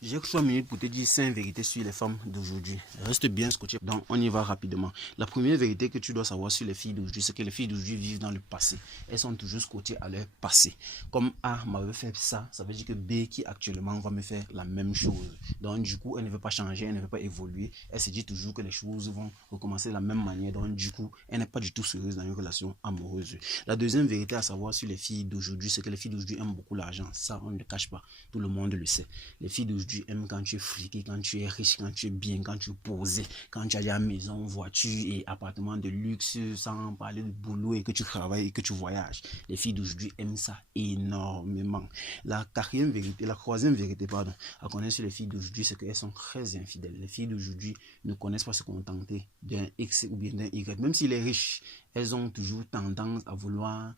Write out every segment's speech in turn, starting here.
J'ai 3 minutes pour te dire 5 vérités sur les femmes d'aujourd'hui. Reste bien scotché. Donc, on y va rapidement. La première vérité que tu dois savoir sur les filles d'aujourd'hui, c'est que les filles d'aujourd'hui vivent dans le passé. Elles sont toujours scotchées à leur passé. Comme A m'avait fait ça, ça veut dire que B qui actuellement va me faire la même chose. Donc, du coup, elle ne veut pas changer, elle ne veut pas évoluer. Elle se dit toujours que les choses vont recommencer de la même manière. Donc, du coup, elle n'est pas du tout sérieuse dans une relation amoureuse. La deuxième vérité à savoir sur les filles d'aujourd'hui, c'est que les filles d'aujourd'hui aiment beaucoup l'argent. Ça, on ne le cache pas. Tout le monde le sait. Les filles d'aujourd'hui aiment quand tu es friqué, quand tu es riche, quand tu es bien, quand tu es posé, quand tu as la maison, voiture et appartement de luxe, sans parler de boulot et que tu travailles et que tu voyages. Les filles d'aujourd'hui aiment ça énormément. La troisième vérité, à connaître sur les filles d'aujourd'hui, c'est qu'elles sont très infidèles. Les filles d'aujourd'hui ne connaissent pas se contenter d'un X ou bien d'un Y. Même s'il est riche, elles ont toujours tendance à vouloir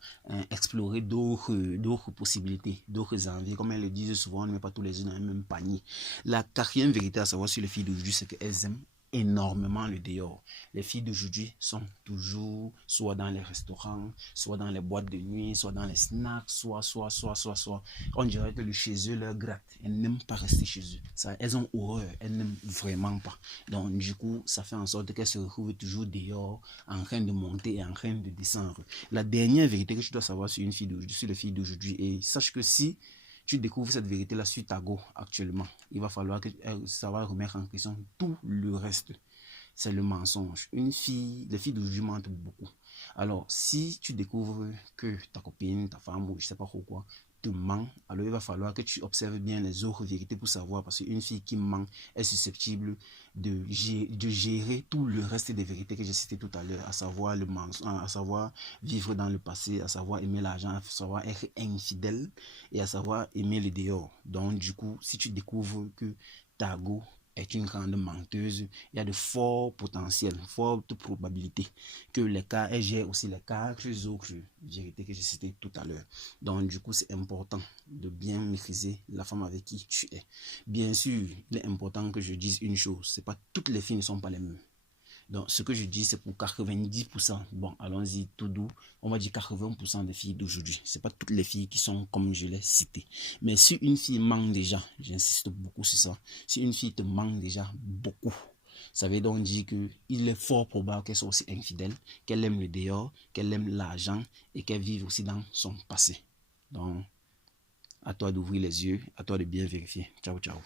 explorer d'autres possibilités, d'autres envies. Comme elles le disent souvent, on ne met pas tous les œufs dans le même panier. La quatrième vérité à savoir sur les filles d'aujourd'hui, c'est qu'elles aiment énormément le dehors. Les filles d'aujourd'hui sont toujours soit dans les restaurants, soit dans les boîtes de nuit, soit dans les snacks, soit. On dirait que le chez eux leur gratte. Elles n'aiment pas rester chez eux. Ça, elles ont horreur, elles n'aiment vraiment pas. Donc du coup, ça fait en sorte qu'elles se retrouvent toujours dehors, en train de monter et en train de descendre. La dernière vérité que tu dois savoir sur les filles d'aujourd'hui, et sache que si tu découvres cette vérité-là sur ta go actuellement, il va falloir que ça va remettre en question tout le reste. C'est le mensonge. Les filles d'aujourd'hui mentent beaucoup. Alors, si tu découvres que ta copine, ta femme ou je sais pas quoi, te ment, alors il va falloir que tu observes bien les autres vérités pour savoir, parce qu'une fille qui ment est susceptible de gérer tout le reste des vérités que j'ai citées tout à l'heure, à savoir le mensonge, à savoir vivre dans le passé, à savoir aimer l'argent, à savoir être infidèle et à savoir aimer le dehors. Donc du coup, si tu découvres que ta go est une grande menteuse, il y a de forts potentiels, fortes probabilités que les cas, elle gère aussi les quatre autres vérités que j'ai citées tout à l'heure. Donc du coup, c'est important de bien maîtriser la femme avec qui tu es. Bien sûr, il est important que je dise une chose, c'est pas toutes les filles ne sont pas les mêmes. Donc, ce que je dis, c'est pour 90%. Bon, allons-y tout doux. On va dire 80% des filles d'aujourd'hui. C'est pas toutes les filles qui sont comme je l'ai cité. Mais si une fille manque déjà, j'insiste beaucoup sur ça, si une fille te manque déjà beaucoup, ça veut donc dire qu'il est fort probable qu'elle soit aussi infidèle, qu'elle aime le dehors, qu'elle aime l'argent et qu'elle vive aussi dans son passé. Donc, à toi d'ouvrir les yeux, à toi de bien vérifier. Ciao, ciao.